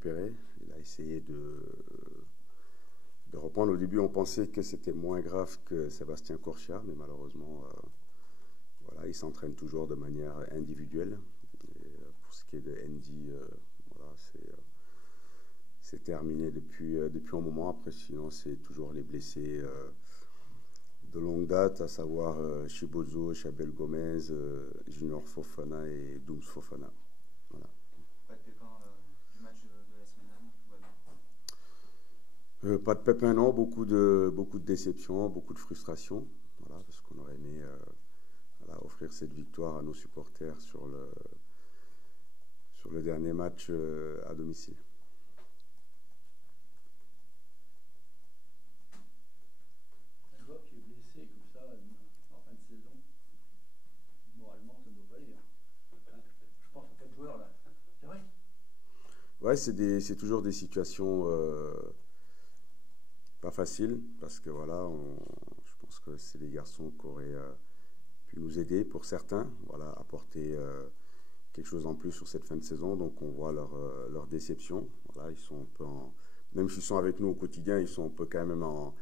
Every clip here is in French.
récupéré. Il a essayé de reprendre. Au début, on pensait que c'était moins grave que Sébastien Corchia, mais malheureusement, voilà, il s'entraîne toujours de manière individuelle. Et, pour ce qui est de Andy, voilà, c'est terminé depuis un moment. Après, sinon, c'est toujours les blessés de longue date, à savoir Chibozo, Chabel Gomez, Junior Fofana et Dooms Fofana. Voilà. Pas de pépin du match de la semaine dernière, tout va bien. Pas de pépin, non, beaucoup de déception, beaucoup de frustration, voilà, parce qu'on aurait aimé voilà, offrir cette victoire à nos supporters sur le dernier match à domicile. Un joueur qui est blessé comme ça en fin de saison, moralement, ça ne doit pas aller. Je pense à 4 joueurs là. C'est vrai. Ouais, c'est toujours des situations pas faciles, parce que voilà, je pense que c'est des garçons qui auraient pu nous aider pour certains, voilà, apporter quelque chose en plus sur cette fin de saison. Donc on voit leur déception. Voilà, ils sont un peu même s'ils sont avec nous au quotidien, ils sont un peu quand même en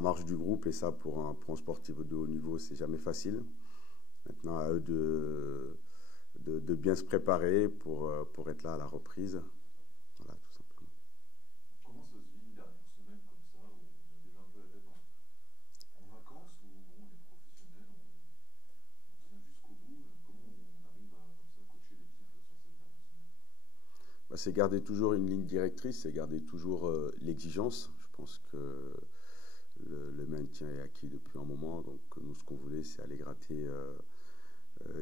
marge du groupe. Et ça, pour un sportif de haut niveau, c'est jamais facile. Maintenant, à eux de bien se préparer pour être là à la reprise. Voilà, tout simplement. Comment ça se vit une dernière semaine comme ça, où on a déjà un peu la tête en vacances, où bon, on est professionnel, on tient jusqu'au bout. Comment on arrive à comme ça coacher l'équipe sur cette dernière semaine? Bah, c'est garder toujours une ligne directrice, c'est garder toujours l'exigence. Je pense que le maintien est acquis depuis un moment. Donc nous, ce qu'on voulait, c'est aller gratter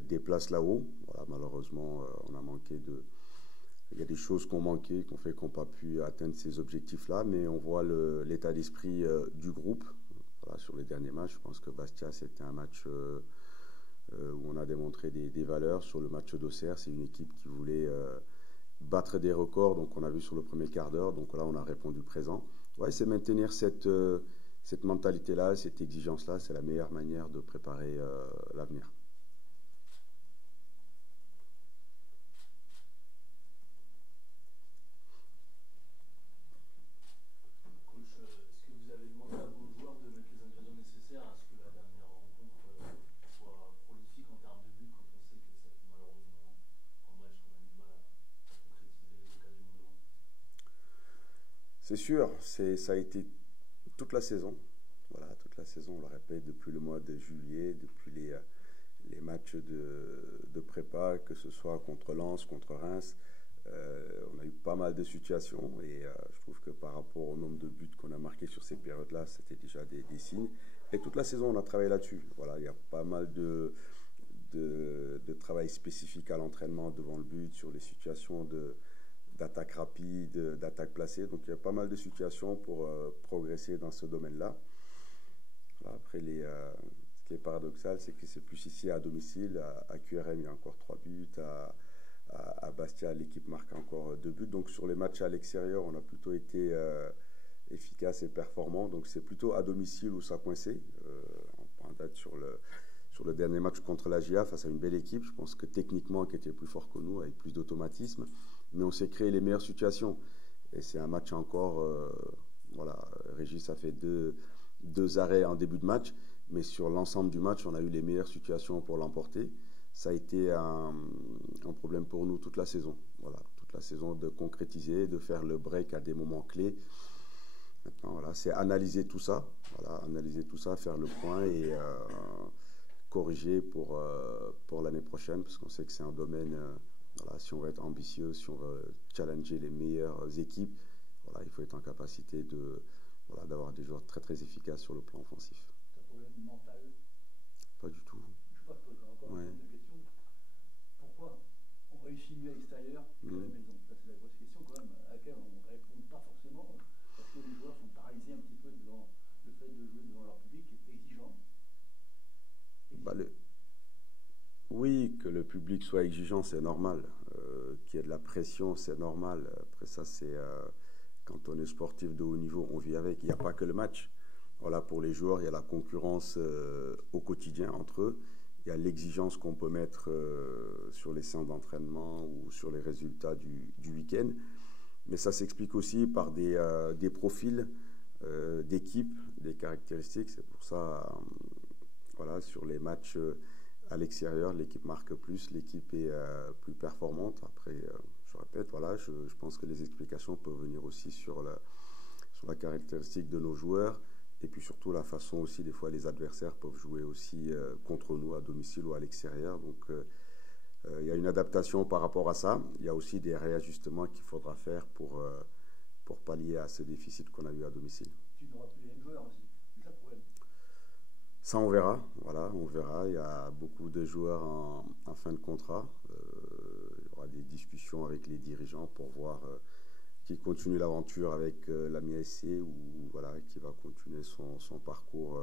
des places là-haut. Voilà, malheureusement, on a manqué de... Il y a des choses qu'on manquait, qu'on fait qu'on n'a pas pu atteindre ces objectifs-là, mais on voit l'état d'esprit du groupe. Voilà, sur les derniers matchs, je pense que Bastia, c'était un match où on a démontré des valeurs. Sur le match d'Auxerre, c'est une équipe qui voulait battre des records, donc on a vu sur le premier quart d'heure, donc là on a répondu présent. Ouais, c'est maintenir cette mentalité-là, cette exigence-là, c'est la meilleure manière de préparer l'avenir. Coach, est-ce que vous avez demandé à vos joueurs de mettre les ingrédients nécessaires à ce que la dernière rencontre soit prolifique en termes de buts, quand on sait que ça fait malheureusement en match qu'on a du mal à concrétiser les occasions devant? C'est sûr, ça a été toute la saison. Voilà, toute la saison, on le répète, depuis le mois de juillet, depuis les matchs de prépa, que ce soit contre Lens, contre Reims. On a eu pas mal de situations et je trouve que par rapport au nombre de buts qu'on a marqués sur ces périodes-là, c'était déjà des signes. Et toute la saison, on a travaillé là-dessus. Voilà, il y a pas mal de travail spécifique à l'entraînement devant le but, sur les situations d'attaque rapide, d'attaque placée. Donc il y a pas mal de situations pour progresser dans ce domaine-là. Voilà, après, ce qui est paradoxal, c'est que c'est plus ici à domicile. À QRM, il y a encore 3 buts. À Bastia, l'équipe marque encore 2 buts. Donc sur les matchs à l'extérieur, on a plutôt été efficace et performant. Donc c'est plutôt à domicile où ça coinçait. On prend date sur le dernier match contre la GIA face à une belle équipe. Je pense que techniquement, qui était plus fort que nous, avec plus d'automatisme. Mais on s'est créé les meilleures situations. Et c'est un match encore... voilà, Régis a fait deux arrêts en début de match. Mais sur l'ensemble du match, on a eu les meilleures situations pour l'emporter. Ça a été un problème pour nous toute la saison. Voilà, toute la saison de concrétiser, de faire le break à des moments clés. Maintenant, voilà, c'est analyser tout ça. Voilà, analyser tout ça, faire le point et corriger pour l'année prochaine, parce qu'on sait que c'est un domaine, voilà, si on veut être ambitieux, si on veut challenger les meilleures équipes, voilà, il faut être en capacité voilà, d'avoir des joueurs très très efficaces sur le plan offensif. C'est un problème mental. Pas du tout. Je sais pas, je pose encore Ouais. une question. Pourquoi on réussit mieux à l'extérieur qu'à la maison? Ça, c'est la grosse question quand même, à laquelle on ne répond pas forcément, parce que les joueurs sont paralysés un petit peu devant le fait de jouer devant leur public, exigeant. Bah, oui, que le public soit exigeant, c'est normal. Qu'il y ait de la pression, c'est normal. Après ça, c'est quand on est sportif de haut niveau, on vit avec. Il n'y a pas que le match. Voilà, pour les joueurs, il y a la concurrence au quotidien entre eux. Il y a l'exigence qu'on peut mettre sur les séances d'entraînement ou sur les résultats du week-end. Mais ça s'explique aussi par des profils d'équipe, des caractéristiques. C'est pour ça, voilà, sur les matchs à l'extérieur, l'équipe marque plus, l'équipe est plus performante. Après, je répète, voilà, je pense que les explications peuvent venir aussi sur la caractéristique de nos joueurs et puis surtout la façon aussi, des fois, les adversaires peuvent jouer aussi contre nous à domicile ou à l'extérieur. Donc, il y a une adaptation par rapport à ça. Il y a aussi des réajustements qu'il faudra faire pour pallier à ce déficit qu'on a eu à domicile. Tu n'auras plus les mêmes joueurs aussi. C'est ça le problème. Ça, on verra. Voilà, on verra. Il y a beaucoup de joueurs en fin de contrat. Il y aura des discussions avec les dirigeants pour voir qui continue l'aventure avec l'AMI SC ou voilà, qui va continuer son parcours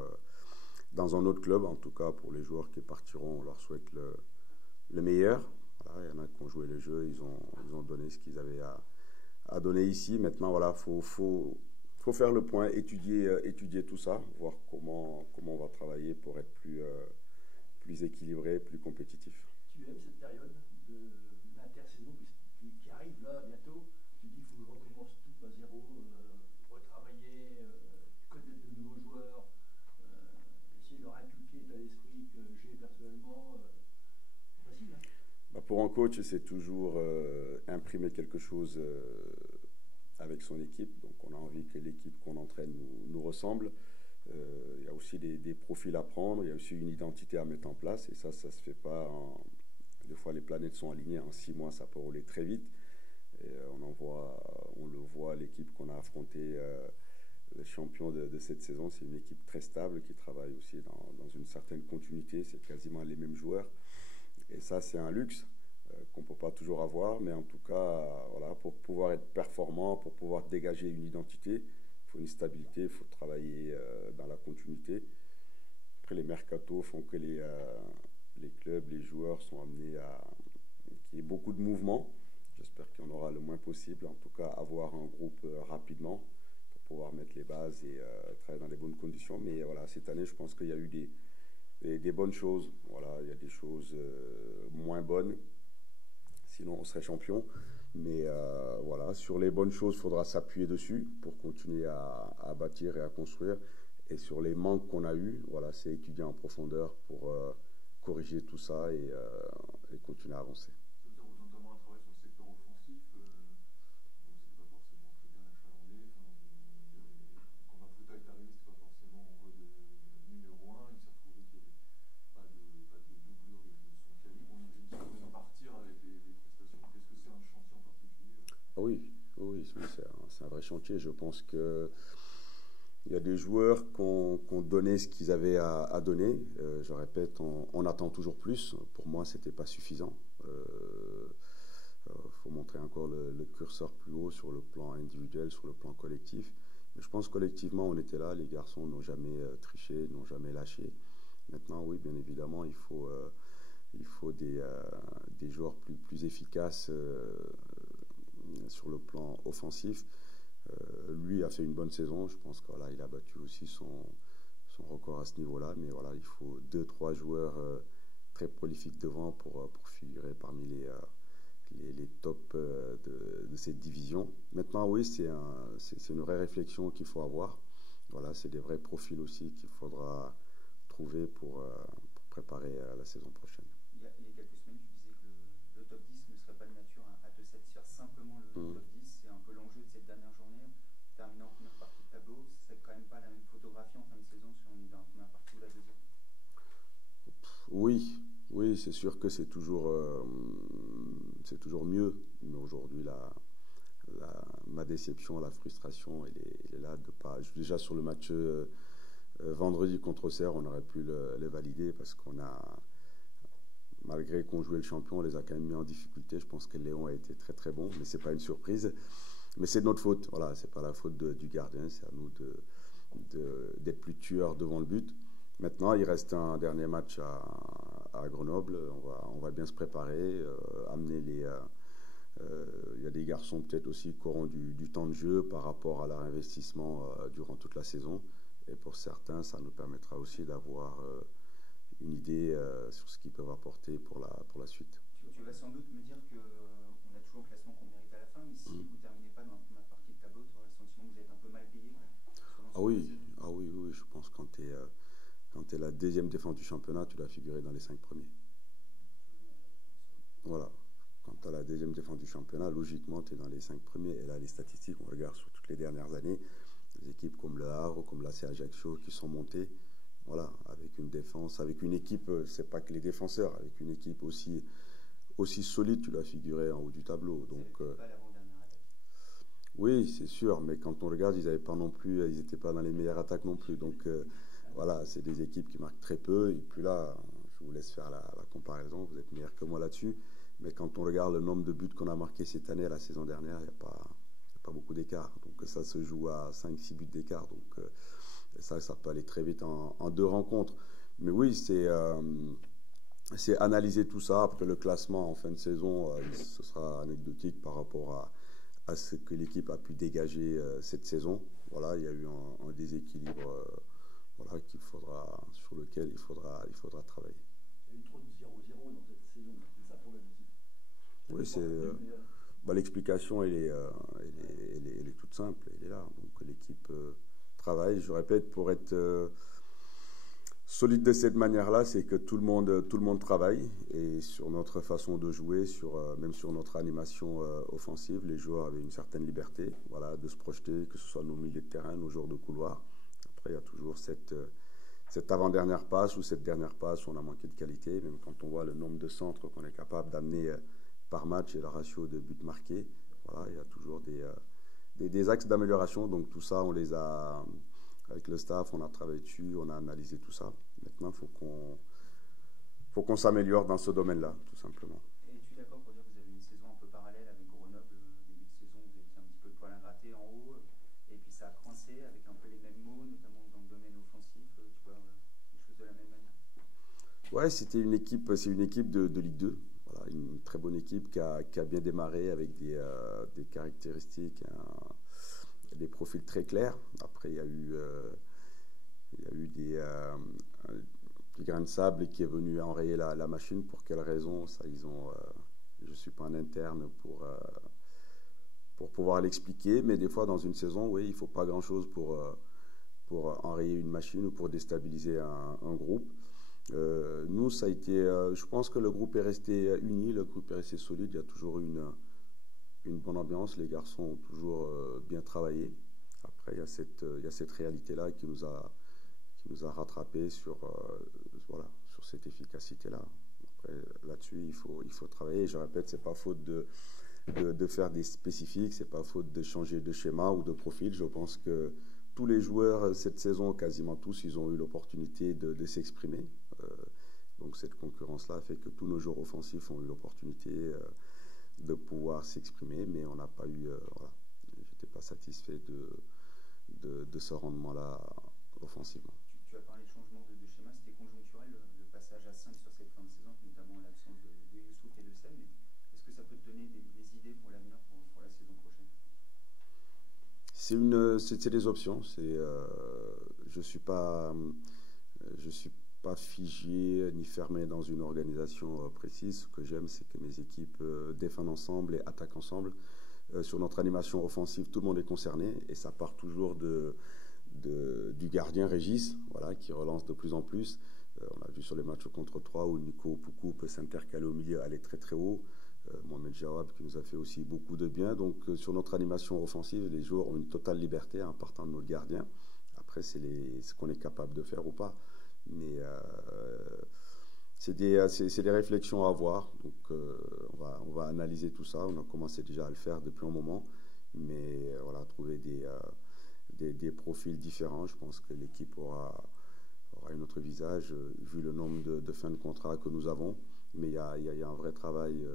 dans un autre club. En tout cas, pour les joueurs qui partiront, on leur souhaite le meilleur. Voilà, il y en a qui ont joué le jeu, ils ont donné ce qu'ils avaient à donner ici. Maintenant, voilà, faut faire le point, étudier tout ça, voir comment on va travailler pour être plus équilibré, plus compétitif. Tu aimes cette période de l'intersaison qui arrive là bientôt? Tu dis qu'il faut que je recommence tout à zéro, retravailler, connaître de nouveaux joueurs, essayer de leur inculquer l'état d'esprit que j'ai personnellement. C'est facile, hein? Bah, pour un coach, c'est toujours imprimer quelque chose avec son équipe. Donc, on a envie que l'équipe qu'on entraîne nous ressemble. Il y a aussi des profils à prendre. Il y a aussi une identité à mettre en place. Et ça se fait pas des fois, les planètes sont alignées. En 6 mois, ça peut rouler très vite. Et on le voit, l'équipe qu'on a affrontée, le champion de cette saison, c'est une équipe très stable qui travaille aussi dans une certaine continuité. C'est quasiment les mêmes joueurs. Et ça, c'est un luxe qu'on ne peut pas toujours avoir. Mais en tout cas, voilà, pour pouvoir être performant, pour pouvoir dégager une identité, il faut une stabilité, il faut travailler dans la continuité. Après, les mercatos font que les clubs, les joueurs sont amenés qu'il y ait beaucoup de mouvements. J'espère qu'il y en aura le moins possible. En tout cas, avoir un groupe rapidement pour pouvoir mettre les bases et travailler dans les bonnes conditions. Mais voilà, cette année, je pense qu'il y a eu des bonnes choses. Voilà, il y a des choses moins bonnes. Sinon, on serait champion. Mais voilà, sur les bonnes choses, il faudra s'appuyer dessus pour continuer à bâtir et à construire. Et sur les manques qu'on a eus, voilà, c'est étudier en profondeur pour corriger tout ça et continuer à avancer. Ça veut dire vous notamment un travail sur le secteur offensif. C'est pas forcément très bien achalandé. Quand Mafuta est arrivé, c'était pas forcément en mode numéro 1. Il s'est retrouvé qu'il n'y avait pas de doublure de son calibre. On imagine qu'il pouvait partir avec des prestations. Est-ce que c'est un chantier en particulier? Oui, c'est un vrai chantier. Je pense que il y a des joueurs qui ont donné ce qu'ils avaient à donner. Je répète, on attend toujours plus. Pour moi, ce n'était pas suffisant. Faut montrer encore le curseur plus haut sur le plan individuel, sur le plan collectif. Mais je pense collectivement, on était là. Les garçons n'ont jamais triché, n'ont jamais lâché. Maintenant, oui, bien évidemment, il faut des joueurs plus efficaces sur le plan offensif. Lui a fait une bonne saison. Je pense qu'il a battu aussi son record à ce niveau-là. Mais voilà, il faut 2-3 joueurs très prolifiques devant pour figurer parmi les tops de cette division. Maintenant, oui, c'est une vraie réflexion qu'il faut avoir. Voilà, c'est des vrais profils aussi qu'il faudra trouver pour préparer la saison prochaine. Il y a quelques semaines, tu disais que le top 10 ne serait pas de nature à te satisfaire simplement le top 10. C'est un peu l'enjeu de cette dernière journée. Terminer en première partie de tableau, c'est quand même pas la même photographie en fin de saison si on est dans la première partie ou la deuxième. Oui, c'est sûr que c'est toujours mieux. Mais aujourd'hui, ma déception, la frustration, elle est là de pas. Déjà sur le match vendredi contre Auxerre, on aurait pu les valider parce malgré qu'on jouait le champion, on les a quand même mis en difficulté. Je pense que Léon a été très très bon, mais c'est pas une surprise. Mais c'est de notre faute. Voilà, c'est pas la faute du gardien, c'est à nous d'être plus tueurs devant le but. Maintenant, il reste un dernier match à Grenoble. On va bien se préparer, amener il y a des garçons peut-être aussi qui auront du temps de jeu par rapport à leur investissement durant toute la saison. Et pour certains, ça nous permettra aussi d'avoir une idée sur ce qu'ils peuvent apporter pour la suite. Tu vas sans doute me dire qu'on a a toujours le classement qu'on mérite à la fin, mais si vous ne terminez pas dans la première partie de tableau, tu auras le sentiment que vous êtes un peu mal payé quand même, sur Ah l'ensemble de la oui, saison. ah oui, oui, je pense que quand tu es la deuxième défense du championnat, tu dois figurer dans les 5 premiers. Voilà. Quand tu as la deuxième défense du championnat, logiquement, tu es dans les 5 premiers. Et là, les statistiques, on regarde sur toutes les dernières années, des équipes comme le Havre, comme l'AC Ajaccio qui sont montées, voilà, avec une défense, avec une équipe, c'est pas que les défenseurs, avec une équipe aussi solide, tu dois figurer en haut du tableau. Vous Donc, n'avez pas l'avant-dernière attaque. oui, c'est sûr, mais quand on regarde, ils n'étaient pas dans les meilleures attaques non plus. Donc, voilà, c'est des équipes qui marquent très peu. Et puis là, je vous laisse faire la comparaison, vous êtes meilleur que moi là-dessus. Mais quand on regarde le nombre de buts qu'on a marqués cette année à la saison dernière, il n'y a pas beaucoup d'écart. Donc ça se joue à 5-6 buts d'écart. Donc ça peut aller très vite en 2 rencontres. Mais oui, c'est analyser tout ça. Après le classement en fin de saison, ce sera anecdotique par rapport à ce que l'équipe a pu dégager cette saison. Voilà, il y a eu un déséquilibre voilà, sur lequel il faudra travailler. Il y a eu trop de 0-0 dans cette saison, c'est ça le problème aussi. C'est l'explication, elle est toute simple, elle est là. Donc l'équipe travaille. Je répète, pour être solide de cette manière-là, c'est que tout le monde travaille. Et sur notre façon de jouer, même sur notre animation offensive, les joueurs avaient une certaine liberté, voilà, de se projeter, que ce soit nos milieux de terrain, nos joueurs de couloir. Après, il y a toujours cette avant-dernière passe ou cette dernière passe où on a manqué de qualité. Même quand on voit le nombre de centres qu'on est capable d'amener par match et le ratio de buts marqués, voilà, il y a toujours des axes d'amélioration. Donc tout ça, on les a, avec le staff, on a travaillé dessus, on a analysé tout ça. Maintenant, il faut qu'on s'améliore dans ce domaine-là, tout simplement. Et es-tu d'accord pour dire que vous avez une saison un peu parallèle avec Grenoble, début de saison, vous étiez un petit peu le poil à gratter en haut, et puis ça a coincé avec un peu les mêmes mots, notamment dans le domaine offensif, tu vois, les choses de la même manière? Ouais, c'est une équipe de Ligue 2. Voilà, une très bonne équipe qui a bien démarré avec des caractéristiques, des profils très clairs. Après, il y a eu des grains de sable qui est venu enrayer la machine. Pour quelles raisons? Ça, je ne suis pas un interne pour pouvoir l'expliquer, mais des fois dans une saison, oui, il ne faut pas grand-chose pour enrayer une machine ou pour déstabiliser un groupe. Nous, ça a été, je pense que le groupe est resté uni, le groupe est resté solide. Il y a toujours eu une bonne ambiance. Les garçons ont toujours bien travaillé. Après, il y a cette réalité-là qui nous a rattrapés sur cette efficacité-là. Après, là-dessus, il faut travailler. Je répète, c'est pas faute de faire des spécifiques, c'est pas faute de changer de schéma ou de profil. Je pense que tous les joueurs cette saison, quasiment tous, ils ont eu l'opportunité de s'exprimer. Donc cette concurrence-là fait que tous nos joueurs offensifs ont eu l'opportunité de pouvoir s'exprimer, mais on n'a pas eu, voilà, j'étais pas satisfait de ce rendement-là offensivement. Tu as parlé de changement de schéma, c'était conjoncturel le passage à 5 sur cette fin de saison, notamment l'absence de Youssouf et de Sem, mais est-ce que ça peut te donner des idées pour l'avenir, pour la saison prochaine? C'est des options. Je suis pas figé ni fermé dans une organisation précise. Ce que j'aime, c'est que mes équipes défendent ensemble et attaquent ensemble. Sur notre animation offensive, tout le monde est concerné et ça part toujours du gardien Régis, voilà, qui relance de plus en plus. On a vu sur les matchs contre 3 où Nico Poukou peut s'intercaler au milieu, aller très très haut. Mohamed Jawab qui nous a fait aussi beaucoup de bien. Donc sur notre animation offensive, les joueurs ont une totale liberté en partant de notre gardien. Après, c'est ce qu'on est capable de faire ou pas. Mais c'est des réflexions à avoir. Donc on va analyser tout ça. On a commencé déjà à le faire depuis un moment. Mais voilà, trouver des profils différents. Je pense que l'équipe aura un autre visage vu le nombre de fins de contrat que nous avons. Mais il y a un vrai travail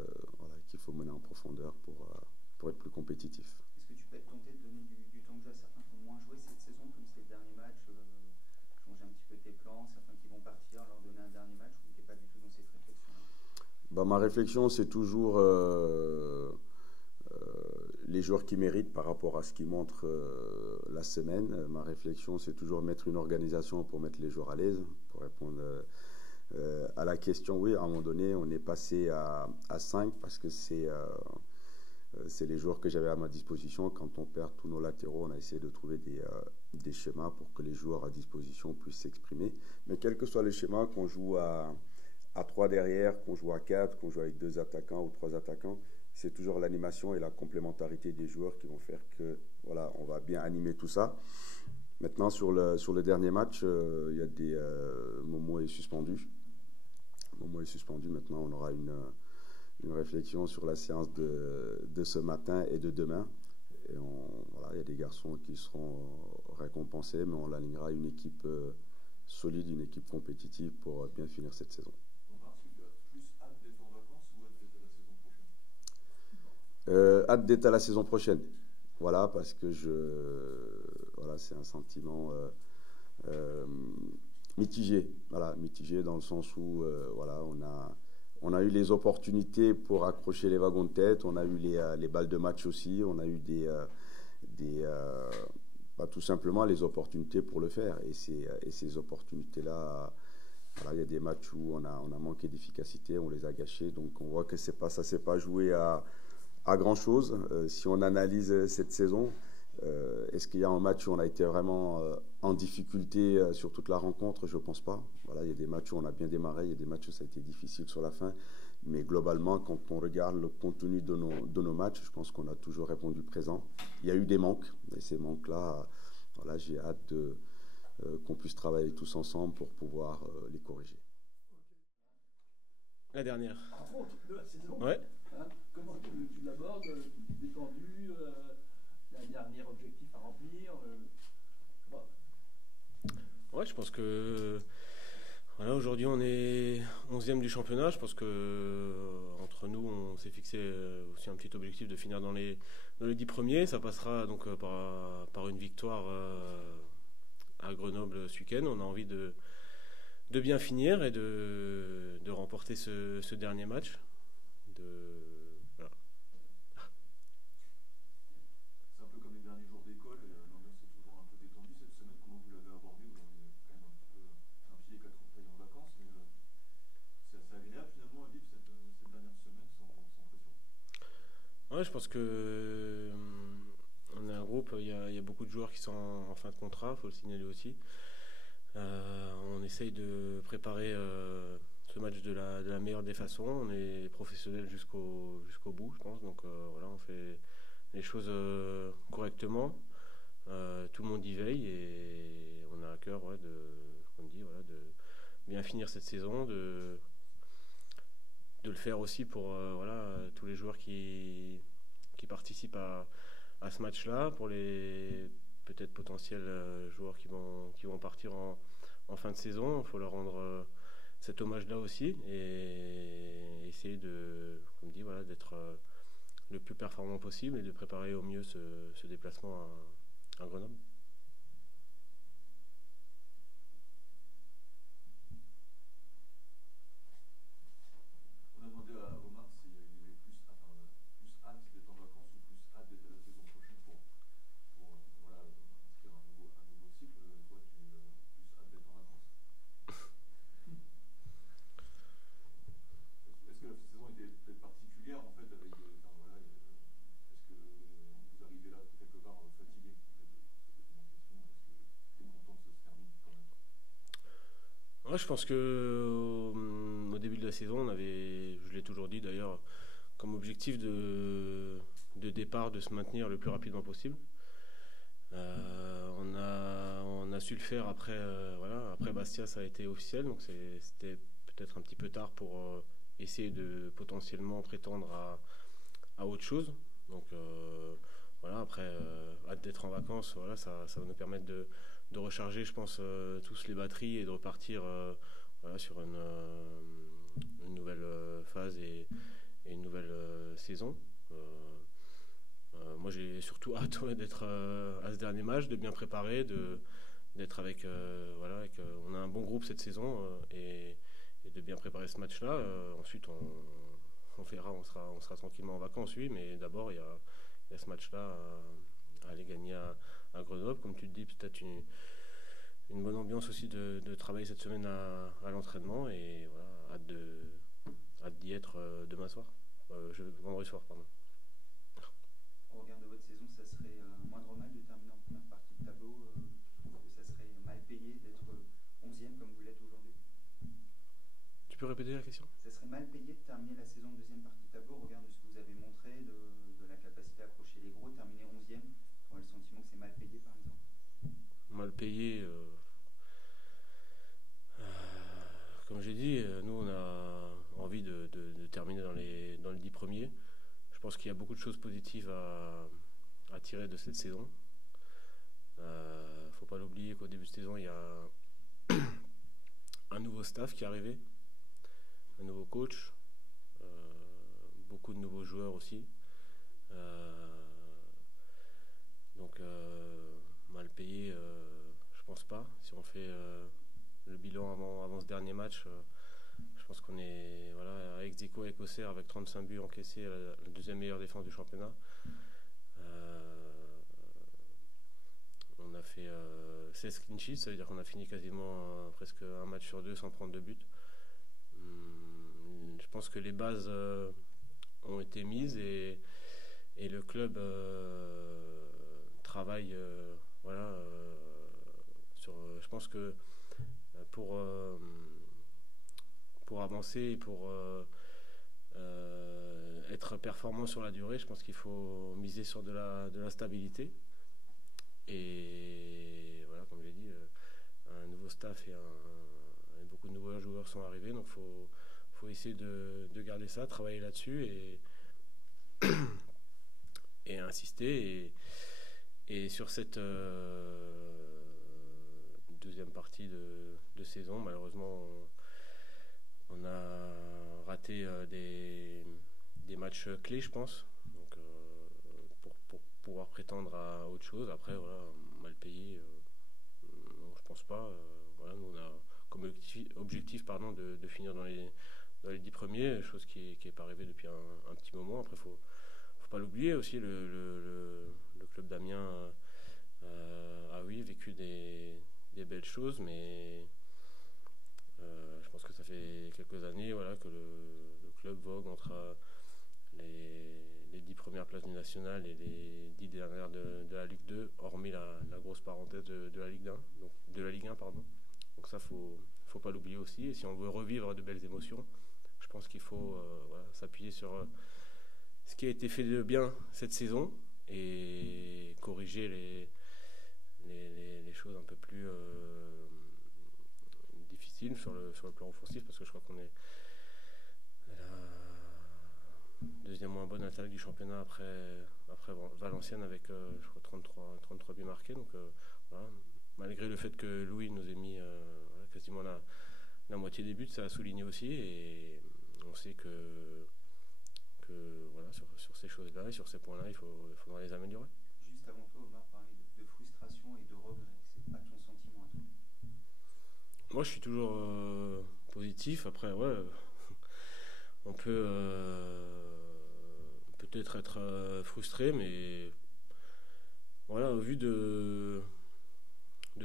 qu'il faut mener en profondeur pour être plus compétitif. Est-ce que tu peux être tenté de donner du temps de jeu à certains qui ont moins joué cette saison, comme c'était le dernier match, changer un petit peu tes plans, certains qui vont partir, leur donner un dernier match, ou tu n'es pas du tout dans cette réflexion-là? Ma réflexion, c'est toujours les joueurs qui méritent par rapport à ce qu'ils montrent la semaine. Ma réflexion, c'est toujours mettre une organisation pour mettre les joueurs à l'aise, pour répondre à la question. Oui, à un moment donné, on est passé à 5 parce que c'est c'est les joueurs que j'avais à ma disposition. Quand on perd tous nos latéraux, on a essayé de trouver des schémas pour que les joueurs à disposition puissent s'exprimer. Mais quel que soit le schéma, qu'on joue à 3 derrière, qu'on joue à 4, qu'on joue avec 2 attaquants ou 3 attaquants, c'est toujours l'animation et la complémentarité des joueurs qui vont faire que voilà, on va bien animer tout ça. Maintenant, sur le dernier match, il y a des Momo est suspendu. Momo est suspendu. Maintenant, on aura une réflexion sur la séance de ce matin et de demain. Et voilà, il y a des garçons qui seront récompensés, mais on alignera une équipe solide, une équipe compétitive pour bien finir cette saison. Omar, est-ce que tu as plus hâte d'être en vacances ou hâte d'être à la saison prochaine? Hâte d'être à la saison prochaine. Voilà, parce que voilà, c'est un sentiment mitigé. Voilà, mitigé dans le sens où voilà, on a eu les opportunités pour accrocher les wagons de tête, on a eu les balles de match aussi, on a eu tout simplement les opportunités pour le faire. Et ces opportunités-là, voilà, il y a des matchs où on a manqué d'efficacité, on les a gâchés. Donc on voit que ça ne s'est pas joué à grand-chose. Si on analyse cette saison, est-ce qu'il y a un match où on a été vraiment en difficulté sur toute la rencontre? Je ne pense pas. Voilà, il y a des matchs où on a bien démarré, il y a des matchs où ça a été difficile sur la fin. Mais globalement, quand on regarde le contenu de nos matchs, je pense qu'on a toujours répondu présent. Il y a eu des manques, et ces manques-là, voilà, j'ai hâte qu'on puisse travailler tous ensemble pour pouvoir les corriger. La dernière. Rencontre de la saison. Ouais. Hein, comment tu l'abordes? Détendu, un dernier objectif à remplir. Ouais, je pense que voilà, aujourd'hui on est 11e du championnat. Je pense que entre nous on s'est fixé aussi un petit objectif de finir dans les 10 premiers. Ça passera donc par une victoire à Grenoble ce week-end. On a envie de bien finir et de remporter ce dernier match. Voilà. C'est un peu comme les derniers jours d'école, l'ambiance est toujours un peu détendue cette semaine. Comment vous l'avez abordé? Vous avez quand même un petit peu un pied et 4 orteils en vacances, mais c'est assez agréable finalement à vivre cette dernière semaine sans pression. Ouais, je pense que on a un groupe, il y a beaucoup de joueurs qui sont en fin de contrat, il faut le signaler aussi. On essaye de préparer ce match de la meilleure des façons. On est professionnels jusqu'au bout, je pense. Donc voilà, on fait les choses correctement. Tout le monde y veille et on a à cœur, ouais, comme dit, voilà, de bien finir cette saison, de le faire aussi pour voilà, tous les joueurs qui participent à ce match-là, pour les peut-être potentiels joueurs qui vont partir en fin de saison. Il faut leur rendre cet hommage-là aussi et essayer comme dit, voilà, d'être le plus performant possible et de préparer au mieux ce déplacement à Grenoble. On a demandé à Omar s'il avait plus hâte d'être en vacances ou plus hâte d'être à la saison prochaine pour voilà, inscrire un nouveau cycle. Toi, tu as plus hâte d'être en vacances? Est-ce que la saison était peut-être particulière en fait avec voilà, est-ce que vous arrivez là quelque part fatigué? C'était ma question. Est-ce que tu es content que ça se termine quand même? Ouais, je pense que au début de la saison, on avait, je l'ai toujours dit d'ailleurs, comme objectif de départ de se maintenir le plus rapidement possible. On a su le faire après, voilà, après Bastia, ça a été officiel, donc c'était peut-être un petit peu tard pour essayer de potentiellement prétendre à autre chose. Donc voilà, après, hâte d'être en vacances, voilà, ça va nous permettre de recharger, je pense, tous les batteries et de repartir voilà, sur une nouvelle phase et une nouvelle saison. Moi, j'ai surtout hâte d'être à ce dernier match, de bien préparer, d'être avec, voilà, on a un bon groupe cette saison et de bien préparer ce match-là. Ensuite, on verra, on sera tranquillement en vacances, oui, mais d'abord, il y a ce match-là à aller gagner à Grenoble. Comme tu le dis, peut-être une bonne ambiance aussi de travailler cette semaine à l'entraînement et voilà, hâte d'y être demain soir, vendredi soir, pardon. Tu peux répéter la question? Ça serait mal payé de terminer la saison de deuxième partie de tableau au regard de ce que vous avez montré, de la capacité à accrocher les gros, terminer 11e. Tu aurais le sentiment que c'est mal payé par exemple? Mal payé. Comme j'ai dit, nous on a envie de terminer dans les 10 premiers. Je pense qu'il y a beaucoup de choses positives à tirer de cette saison. Faut pas l'oublier qu'au début de saison, il y a un nouveau staff qui est arrivé, un nouveau coach, beaucoup de nouveaux joueurs aussi. Donc mal payé, je pense pas. Si on fait le bilan avant ce dernier match, je pense qu'on est ex aequo avec Auxerre avec 35 buts encaissés, la deuxième meilleure défense du championnat. On a fait 16 clean sheets, ça veut dire qu'on a fini quasiment presque un match sur deux sans prendre de but. Je pense que les bases ont été mises et le club travaille sur. Je pense que pour avancer et pour être performant sur la durée, je pense qu'il faut miser sur de la stabilité. Et voilà, comme j'ai dit, un nouveau staff et beaucoup de nouveaux joueurs sont arrivés, donc faut essayer de garder ça, travailler là-dessus et insister. Et sur cette deuxième partie de saison, malheureusement, on a raté des matchs clés, je pense. Donc, pour pouvoir prétendre à autre chose. Après, voilà, mal payé, non, je pense pas. Nous, on a comme objectif de finir dans les 10 premiers, chose qui est pas arrivée depuis un petit moment. Après, faut pas l'oublier aussi, le club d'Amiens a vécu des belles choses, mais je pense que ça fait quelques années que le club vogue entre les 10 premières places du national et les 10 dernières de la Ligue 2, hormis la grosse parenthèse de la Ligue 1, donc de la Ligue 1, pardon. Donc ça, faut pas l'oublier aussi. Et si on veut revivre de belles émotions, je pense qu'il faut s'appuyer sur ce qui a été fait de bien cette saison et corriger les choses un peu plus difficiles sur le plan offensif, parce que je crois qu'on est deuxième moins bonne attaque du championnat après Valenciennes avec je crois 33 buts marqués. Donc malgré le fait que Louis nous ait mis quasiment la moitié des buts, ça a souligné aussi, et on sait que sur ces choses-là et sur ces points-là, il faudra les améliorer. Juste avant toi, Omar parlait de frustration et de regret. C'est pas ton sentiment à toi? Moi, je suis toujours positif. Après, on peut peut-être être frustré, mais voilà, au vu de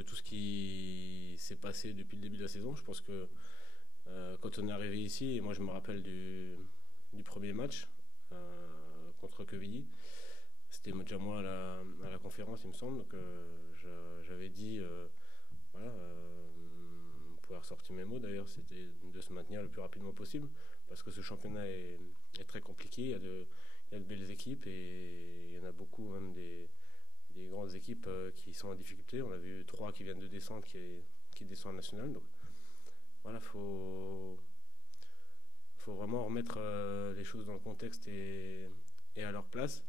tout ce qui s'est passé depuis le début de la saison, je pense que quand on est arrivé ici, et moi je me rappelle du premier match contre Quevilly, c'était déjà moi à la conférence, il me semble, donc j'avais dit on pouvait ressortir mes mots d'ailleurs, c'était de se maintenir le plus rapidement possible, parce que ce championnat est très compliqué, il y a de belles équipes et il y en a beaucoup, même des grandes équipes qui sont en difficulté. On a vu 3 qui viennent de descendre, qui descendent en national. Donc voilà, faut vraiment remettre les choses dans le contexte et à leur place.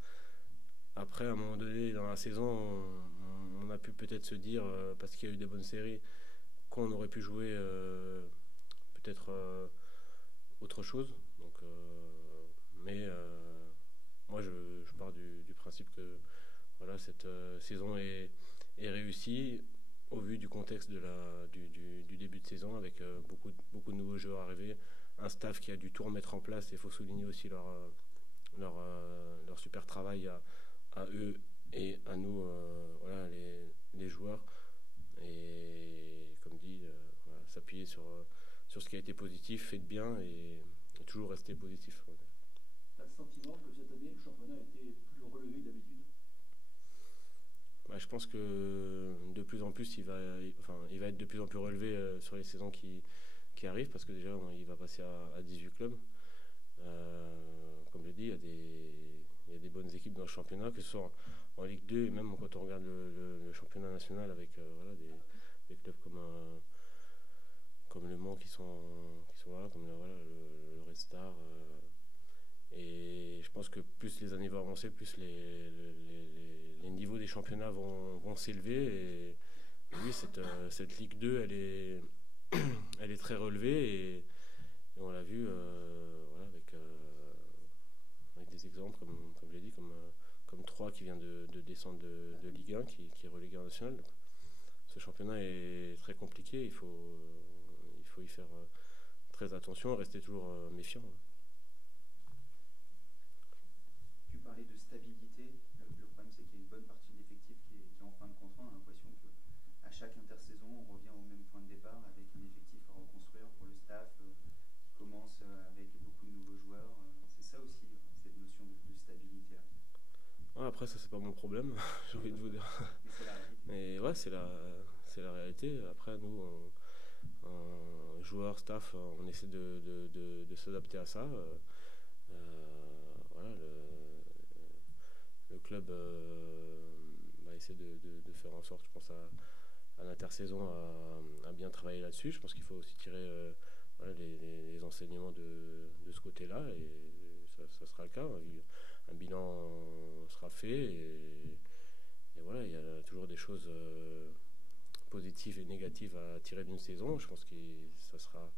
Après, à un moment donné dans la saison, on a pu peut-être se dire, parce qu'il y a eu des bonnes séries, qu'on aurait pu jouer peut-être autre chose. Donc, mais moi, je pars du principe que cette saison est réussie au vu du contexte du début de saison, avec beaucoup de nouveaux joueurs arrivés, un staff qui a dû tout remettre en place, et il faut souligner aussi leur super travail à eux et à nous, les joueurs, et comme dit, s'appuyer sur ce qui a été positif, fait de bien, et toujours rester positif. T'as le sentiment que cette année, le championnat a été plus relevé que d'habitude? Je pense que de plus en plus, il va être de plus en plus relevé sur les saisons qui qui arrive, parce que déjà il va passer à 18 clubs. Comme je dis, il y a des bonnes équipes dans le championnat, que ce soit en Ligue 2 et même quand on regarde le championnat national avec voilà, des clubs comme Le Mans qui sont là, comme le Red Star. Et je pense que plus les années vont avancer, plus les niveaux des championnats vont s'élever. Et oui, cette Ligue 2, elle est très relevée. Et on l'a vu voilà, avec des exemples, comme je l'ai dit, comme Troyes qui vient de descendre de Ligue 1, qui est relégué en national. Donc, ce championnat est très compliqué. Il faut y faire très attention, rester toujours méfiant. Tu parlais de stabilité. Le problème, c'est qu'il y a une bonne partie de l'effectif qui est en fin de contrat. On a l'impression qu'à chaque intersaison, on revient au même point de départ avec un effectif à reconstruire pour le staff qui commence avec beaucoup de nouveaux joueurs. C'est ça aussi, cette notion de stabilité-là. Ah, après, ça, c'est pas mon problème, j'ai envie de vous dire. Mais c'est la réalité. Mais ouais, c'est la réalité. Après, nous, joueurs, staff, on essaie de s'adapter à ça. Voilà, le club va essayer de faire en sorte, je pense, à l'intersaison à bien travailler là-dessus. Je pense qu'il faut aussi tirer voilà, les enseignements de ce côté-là, et ça sera le cas. Un bilan sera fait, et voilà, il y a toujours des choses positives et négatives à tirer d'une saison. Je pense que ça sera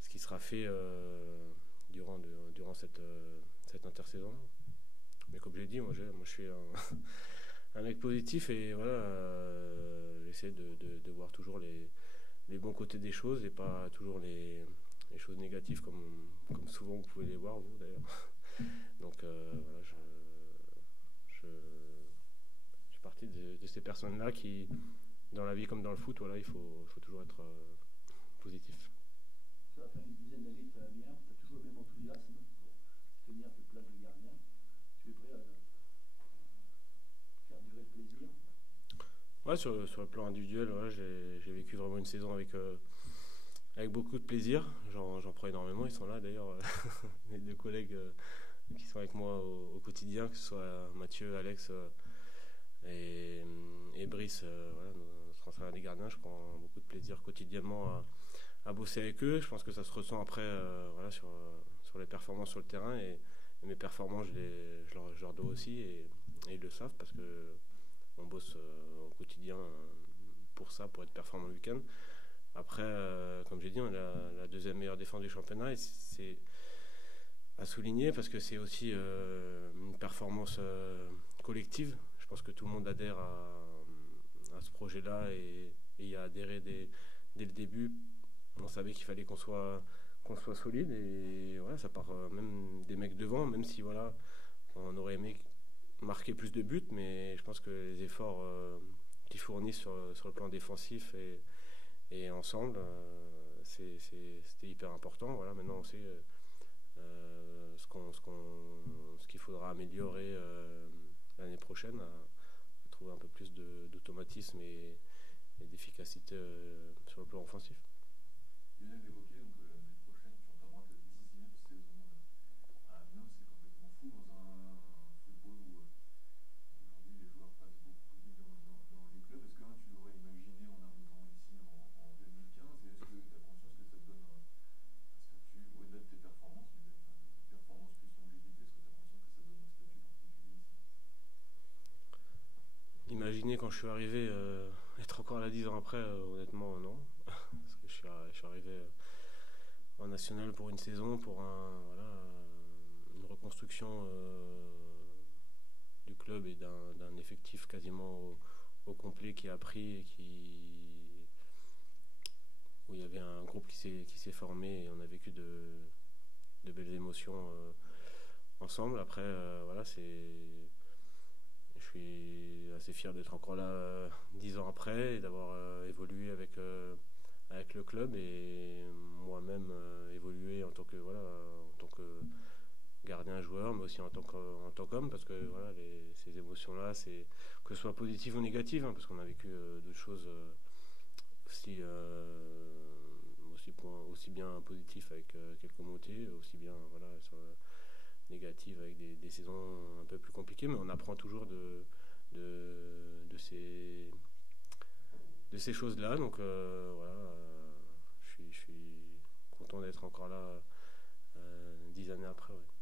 ce qui sera fait durant cette intersaison. Mais comme j'ai dit, moi je suis un mec positif, et voilà, j'essaie de voir toujours les bons côtés des choses et pas toujours les choses négatives comme souvent vous pouvez les voir, vous d'ailleurs. Donc voilà, je suis partie de ces personnes-là qui, dans la vie comme dans le foot, voilà, il faut toujours être positif. Ça va faire une dizaine d'années que tu es à Amiens, tu as toujours le même enthousiasme pour tenir tes places de gardien. Tu es prêt à faire durer le plaisir? Ouais, sur le plan individuel, voilà, j'ai vécu vraiment une saison avec beaucoup de plaisir. J'en prends énormément. Ils sont là d'ailleurs, les deux collègues qui sont avec moi au quotidien, que ce soit Mathieu, Alex et Brice, voilà, notre entraîneur des gardiens. Je prends beaucoup de plaisir quotidiennement à bosser avec eux. Je pense que ça se ressent après voilà, sur les performances sur le terrain, et mes performances, je leur dois aussi, et ils le savent, parce que on bosse au quotidien pour ça, pour être performant le week-end. Après, comme j'ai dit, on est la deuxième meilleure défense du championnat, et c'est à souligner parce que c'est aussi une performance collective. Je pense que tout le monde adhère à ce projet-là, et y a adhéré dès le début. On savait qu'il fallait qu'on soit solide, et voilà, ça part même des mecs devant, même si voilà, on aurait aimé marquer plus de buts, mais je pense que les efforts qu'ils fournissent sur le plan défensif et ensemble, c'était hyper important. Voilà, maintenant on sait ce qu'il faudra améliorer l'année prochaine, à trouver un peu plus d'automatisme et d'efficacité sur le plan offensif. Lionel l'évoquait, donc l'année prochaine, tu entameras ta 10e saison à Amiens. C'est complètement fou dans un football où aujourd'hui les joueurs passent beaucoup plus vite dans les clubs. Est-ce que tu l'aurais imaginé en arrivant ici en 2015, et est-ce que tu as conscience que ça te donne un statut au-delà de tes performances, mais de performances plus longévité? Est-ce que tu as conscience que ça donne un statut particulier ici? Imaginer quand je suis arrivé être encore là 10 ans après, honnêtement non. Parce que je suis arrivé en national pour une saison, pour une reconstruction du club et d'un effectif quasiment au complet qui a pris, et où il y avait un groupe qui s'est formé, et on a vécu de belles émotions ensemble. Après voilà, je suis assez fier d'être encore là 10 ans après, et d'avoir évolué avec le club, et moi-même évolué en tant que gardien, joueur, mais aussi en tant qu'homme, parce que voilà, ces émotions-là, c'est que ce soit positive ou négative, hein, parce qu'on a vécu d'autres choses aussi aussi bien positif avec quelques montées, aussi bien voilà, négatif avec des saisons un peu plus compliquées, mais on apprend toujours de ces choses-là. Donc voilà, je suis content d'être encore là 10 années après. Ouais.